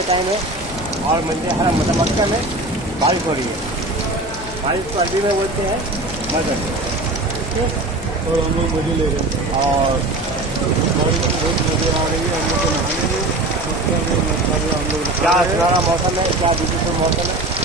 का टाइम है और मंदिर हरा मक्का में बारिश हो रही है। बारिश को अरबी में बोलते हैं मदद। और हम लोग मजे ले रहे हैं और बारिश में बहुत मजे आ रही है। हम लोग को नहाने में हम लोग क्या सुनहरा मौसम है, क्या ब्यूटीफुल मौसम है।